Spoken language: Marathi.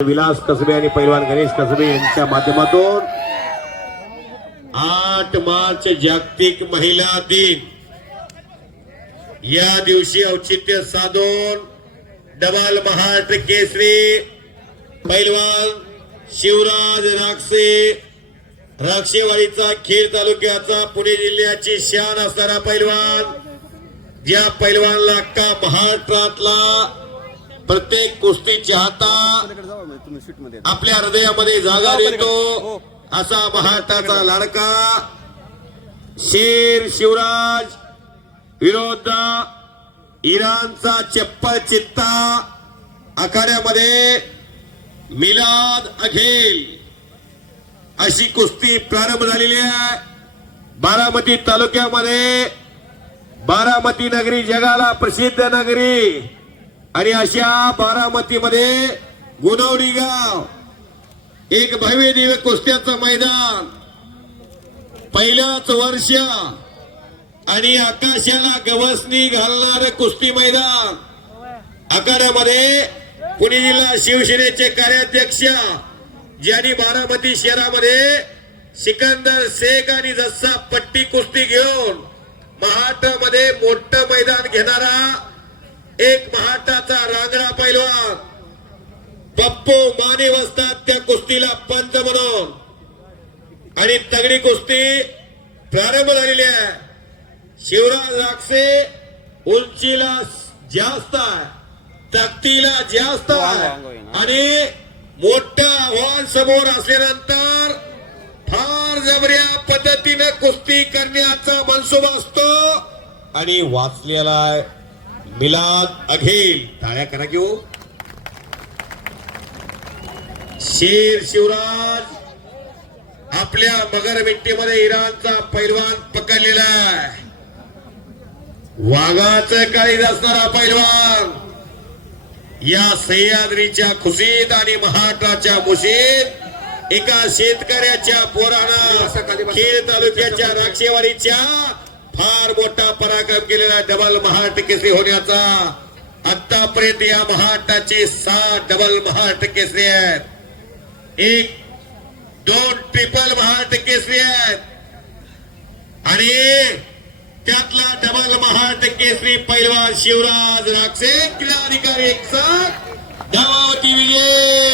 विलास कसबे आणि पैलवान गणेश कसबे यांच्या माध्यमातून आठ मार्च जागतिक महिला दिन. या दिवशी औचित्य साधून डबाल महाराष्ट्र केसरी पैलवान शिवराज राक्षे राक्षेवाडीचा खेड तालुक्याचा पुणे जिल्ह्याची शान असणारा पैलवान ज्या पैलवानला अख्खा महाराष्ट्रातला प्रत्येक कुस्ती चाहता तुम्ही सीटमध्ये आपल्या हृदयामध्ये जागा देतो. असा महाराष्ट्राचा लाडका शेर शिवराज विरोध इराणचा चप्पल चित्ता आखाड्यामध्ये मिलाद अखेल अशी कुस्ती प्रारंभ झालेली आहे. बारामती तालुक्यामध्ये बारामती नगरी जगाला प्रसिद्ध नगरी आणि अशा बारामतीमध्ये गुनवडी गाव एक भव्य दिव्य कुस्त्याचं मैदान पहिल्याच वर्ष आणि आकाशाला गवसणी घालणार कुस्ती मैदान. आकारामध्ये पुणे जिल्हा शिवसेनेचे कार्याध्यक्ष ज्यांनी बारामती शहरामध्ये सिकंदर शेख आणि जस्सा पट्टी कुस्ती घेऊन महाराष्ट्रामध्ये मोठं मैदान घेणारा एक महाराष्ट्राचा रांगडा पैलवान. पप्पू माने बसतात त्या कुस्तीला पंच म्हणून. आणि तगडी कुस्ती प्रारंभ झालेली आहे. शिवराज राक्षे उंचीला जास्त आहे. ताकदीला जास्त आहे. आणि मोठं आव्हान समोर असल्यानंतर फार जबऱ्या पद्धतीनं कुस्ती करण्याचा मनसुबा असतो. आणि वाचलेला आहे. मिलाद अघेल टाळ्या करा हो. घेऊ शेर शिवराज आपल्या मगर मिट्टीमध्ये इराणचा पैलवान पकडलेला आहे. वाघाचं काळीज असणारा पैलवान या सह्याद्रीच्या खुशीत आणि महाराष्ट्राच्या मुशीत एका शेतकऱ्याच्या पोरानं खेड तालुक्याच्या राक्षेवाडीच्या फार मोठा पराक्रम केलेला डबल महाट केसरी होण्याचा. आतापर्यंत या महाराष्ट्राचे सात डबल महाट केसरी आहेत. एक दोन ट्रिपल महाट केसरी आहेत. आणि त्यातला डबल महाट केसरी पैलवान शिवराज राक्षे क्रीडा अधिकारी एक साथ धावावती विजय.